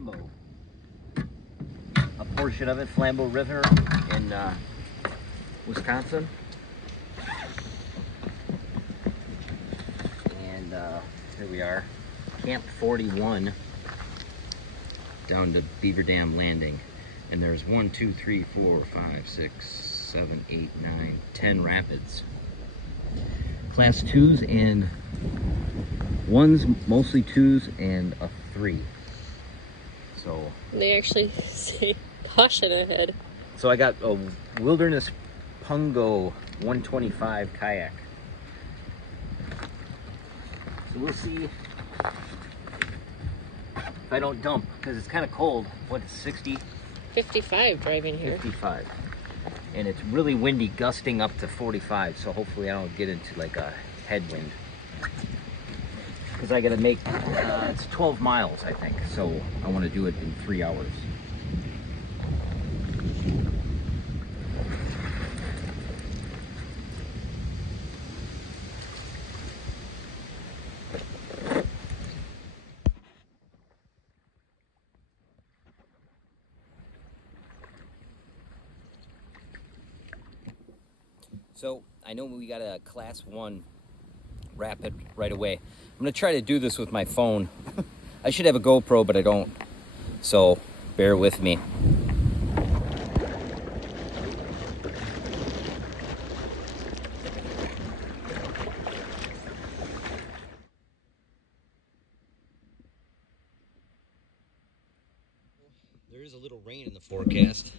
Flambeau. A portion of it, Flambeau River in Wisconsin. And here we are, Camp 41 down to Beaver Dam Landing. And there's 1, 2, 3, 4, 5, 6, 7, 8, 9, 10 rapids. Class 2s and 1s, mostly 2s, and a 3. So they actually say caution ahead. So I got a Wilderness Pungo 125 kayak. So we'll see if I don't dump, because it's kind of cold. What, 60? 55 driving here. 55. And it's really windy, gusting up to 45, so hopefully I don't get into like a headwind. Because I gotta make, it's 12 miles, I think, so I want to do it in 3 hours. So I know we got a class 1 rapid right away. I'm gonna try to do this with my phone. I should have a GoPro, but I don't. So bear with me. There is a little rain in the forecast.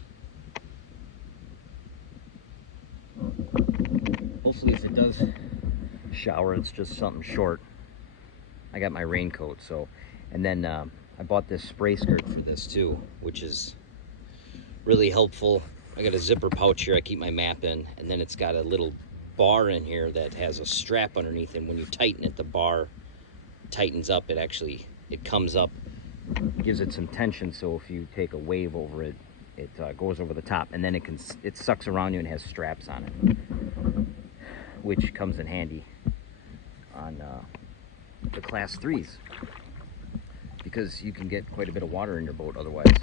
Hopefully, if it does shower, it's just something short. I got my raincoat, so, and then I bought this spray skirt for this too, which is really helpful. I got a zipper pouch here I keep my map in, and then it's got a little bar in here that has a strap underneath, and when you tighten it, the bar tightens up. It comes up, gives it some tension, so if you take a wave over it, it goes over the top, and then it sucks around you and has straps on it, which comes in handy on the class 3s, because you can get quite a bit of water in your boat otherwise.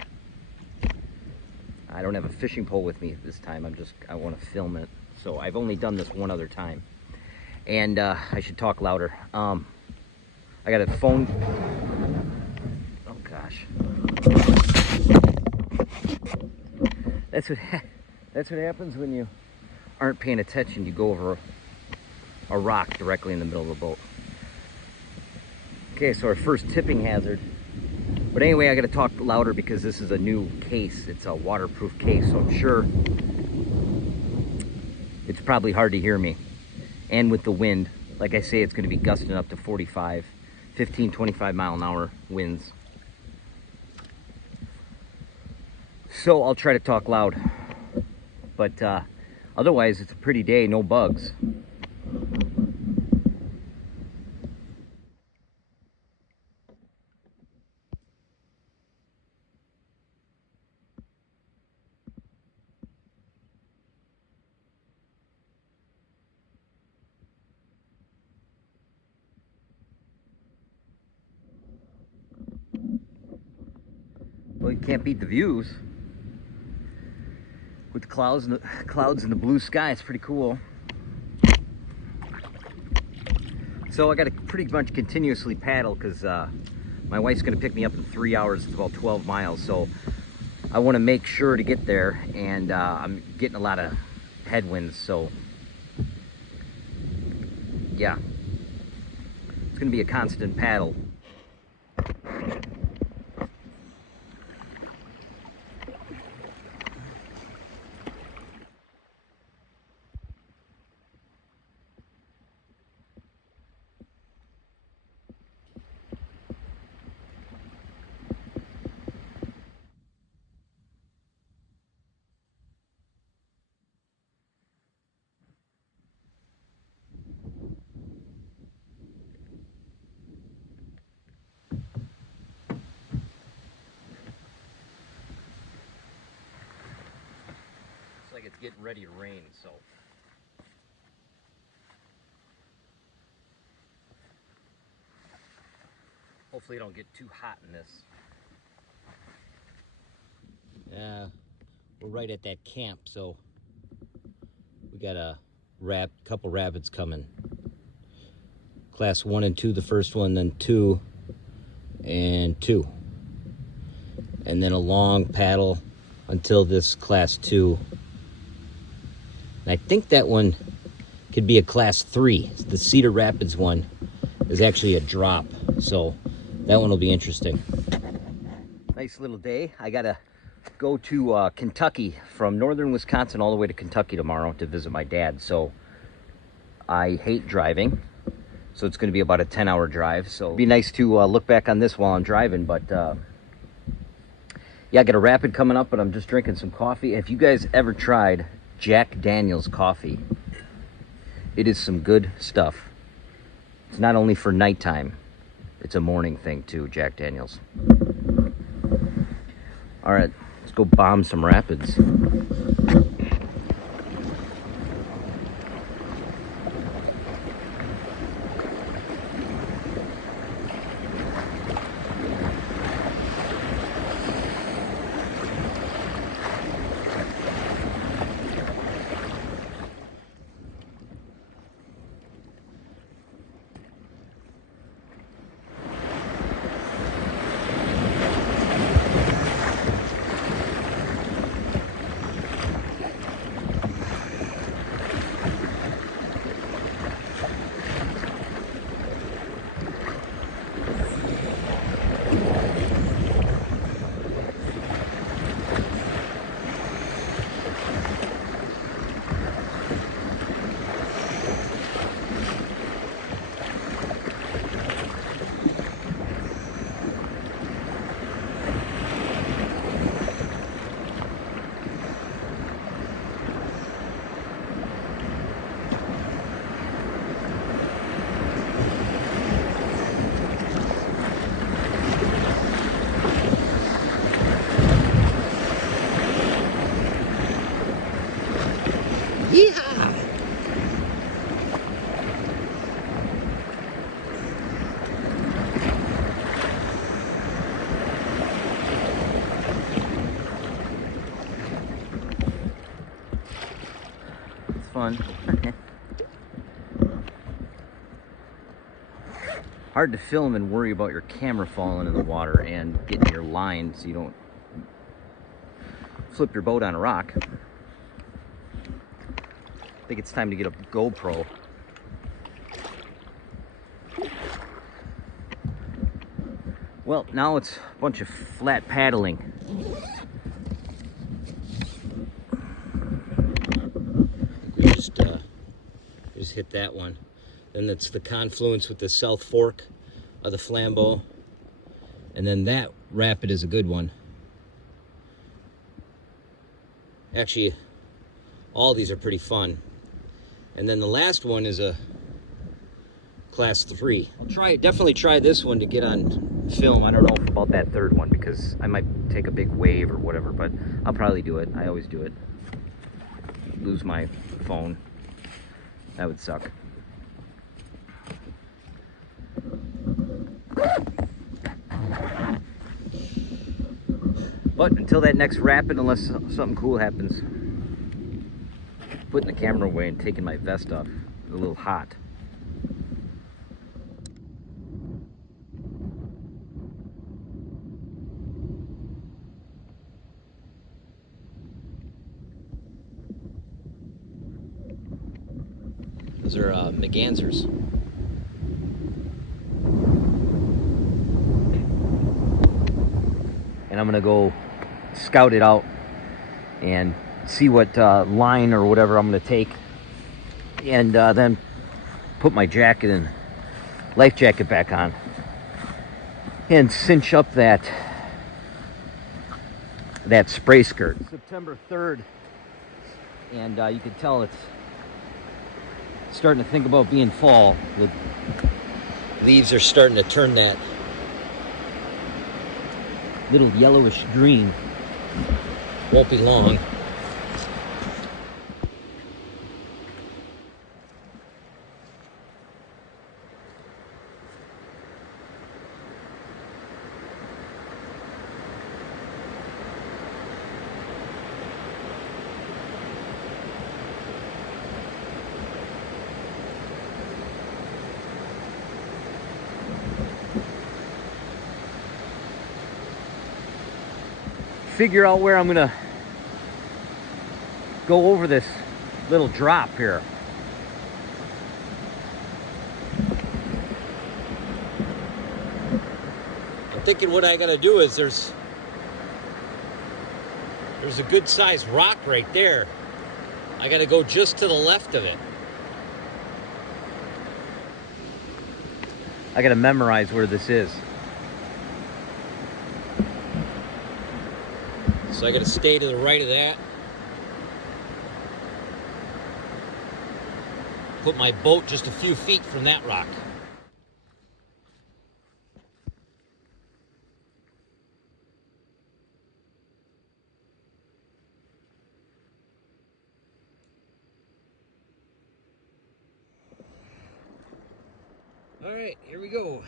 I don't have a fishing pole with me this time. I want to film it, so I've only done this one other time. And I should talk louder. I got a phone. Oh gosh, that's what happens when you aren't paying attention. You go over a rock directly in the middle of the boat. Okay, so our first tipping hazard. But anyway, I gotta talk louder because this is a new case. It's a waterproof case, so I'm sure it's probably hard to hear me. And with the wind, like I say, it's gonna be gusting up to 45, 15, 25 mile an hour winds. So I'll try to talk loud. But otherwise, it's a pretty day, no bugs. Well, you can't beat the views. With the clouds and the blue sky, it's pretty cool. So I got to pretty much continuously paddle because my wife's going to pick me up in 3 hours. It's about 12 miles, so I want to make sure to get there, and I'm getting a lot of headwinds, so yeah, it's going to be a constant paddle. Like it's getting ready to rain, so hopefully it don't get too hot in this. we're right at that camp, so we got a couple rapids coming. Class 1 and 2, the first one, then 2 and 2. And then a long paddle until this class 2. And I think that one could be a class 3. The Cedar Rapids one is actually a drop, so that one will be interesting. Nice little day. I gotta go to Kentucky, from northern Wisconsin all the way to Kentucky tomorrow to visit my dad. So I hate driving, so it's going to be about a 10-hour drive. So it'd be nice to look back on this while I'm driving. But yeah, I got a rapid coming up, but I'm just drinking some coffee. If you guys ever tried Jack Daniel's coffee, it is some good stuff. It's not only for nighttime, it's a morning thing too, Jack Daniel's. All right, let's go bomb some rapids. Yeehaw! It's fun. Hard to film and worry about your camera falling in the water and getting your line so you don't flip your boat on a rock. I think it's time to get a GoPro. Well, now it's a bunch of flat paddling. We just hit that one. Then that's the confluence with the South Fork of the Flambeau. And then that rapid is a good one. Actually, all these are pretty fun. And then the last one is a class 3. I'll definitely try this one to get on film. I don't know about that third one because I might take a big wave or whatever, but I'll probably do it. I always do it. Lose my phone. That would suck. But until that next rapid, unless something cool happens, putting the camera away and taking my vest off. It's a little hot. Those are McGansers. And I'm gonna go scout it out and see what line or whatever I'm gonna take, and then put my jacket and life jacket back on and cinch up that spray skirt. September 3rd, and you can tell it's starting to think about being fall. The leaves are starting to turn that little yellowish green. Won't be long. figure out where I'm gonna go over this little drop here. I'm thinking what I gotta do is there's a good sized rock right there. I gotta go just to the left of it. I gotta memorize where this is. So I gotta stay to the right of that. Put my boat just a few feet from that rock. All right, here we go.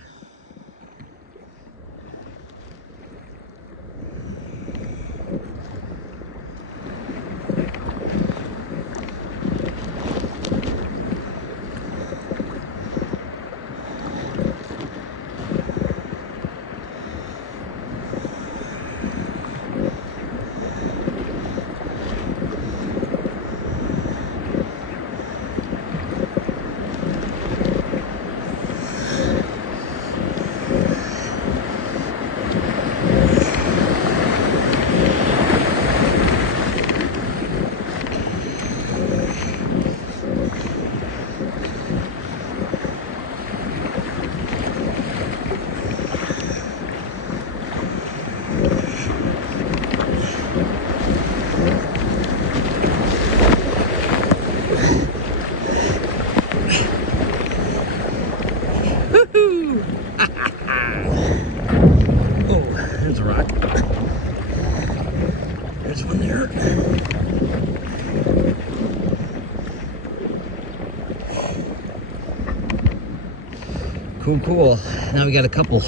There's a rock. There's one there. Cool. Now we got a couple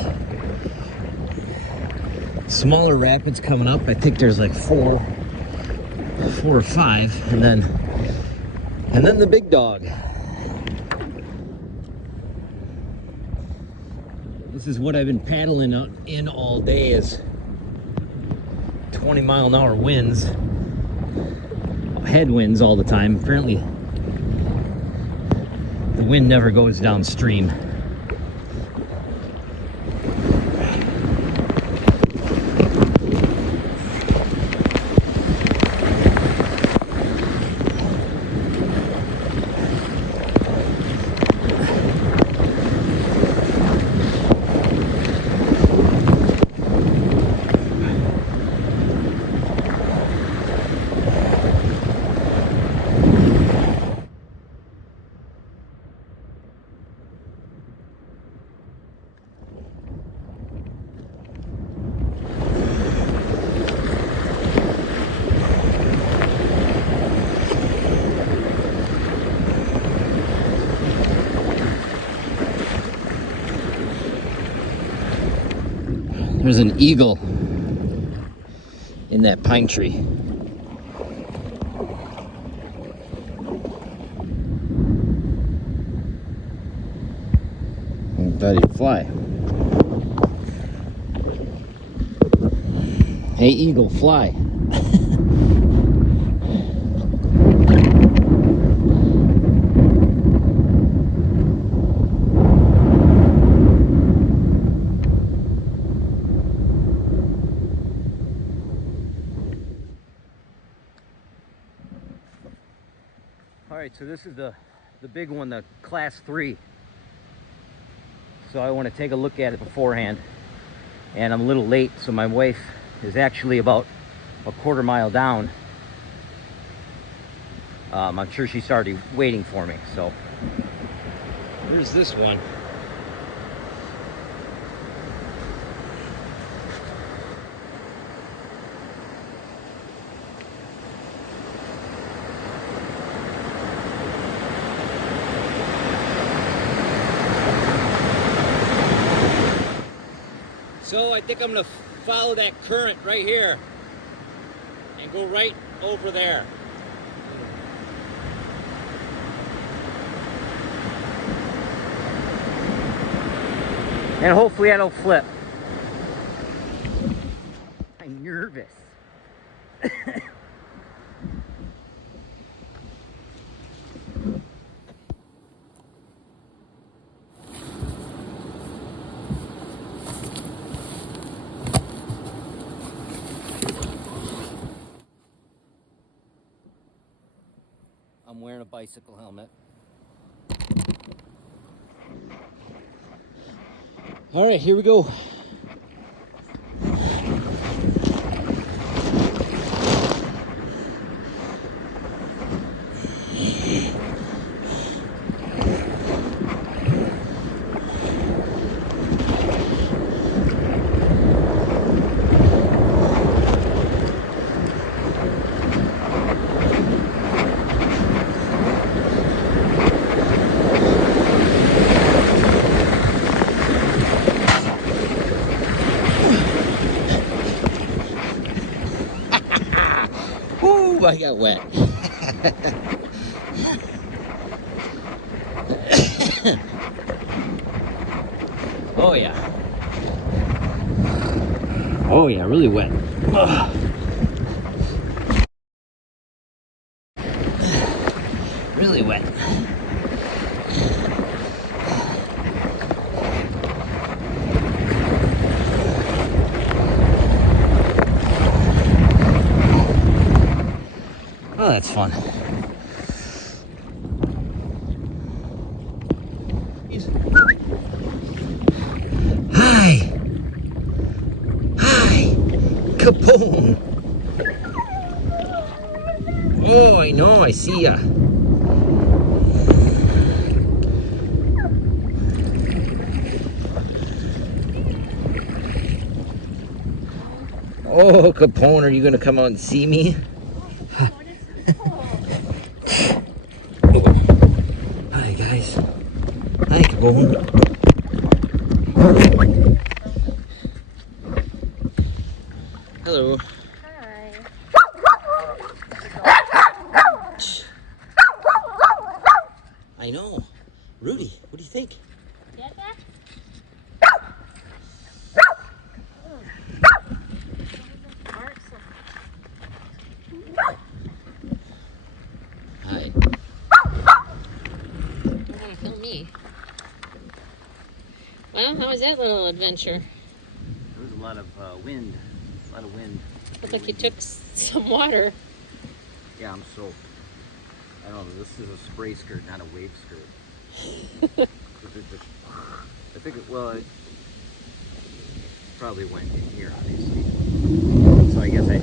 smaller rapids coming up. I think there's like four or five, and then the big dog. This is what I've been paddling in all day, is 20-mile-an-hour winds, headwinds all the time. Apparently, the wind never goes downstream. There's an eagle in that pine tree. I thought he'd fly. Hey, eagle, fly. All right, so this is the big one, the class 3. So I want to take a look at it beforehand. And I'm a little late, so my wife is actually about a quarter mile down. I'm sure she's already waiting for me, so. Here's this one. So I think I'm gonna follow that current right here and go right over there. And hopefully I don't flip. I'm nervous. I'm wearing a bicycle helmet. All right, here we go. Woo, I got wet. Oh yeah. Oh yeah, really wet. Ugh. Really wet. Oh, that's fun. Hi. Hi. Kaboom. Oh, I know, I see ya. Oh, Capone, are you gonna come out and see me? Hi, guys. Hi, Capone. Hello. Hi. I know. Rudy, what do you think? Get that? Hi. You want to film me? Well, how was that little adventure? There was a lot of wind. A lot of wind. Looked like you took some water. Yeah, I'm soaked. I don't know, this is a spray skirt, not a wave skirt. I think it probably went in here, obviously. So I guess I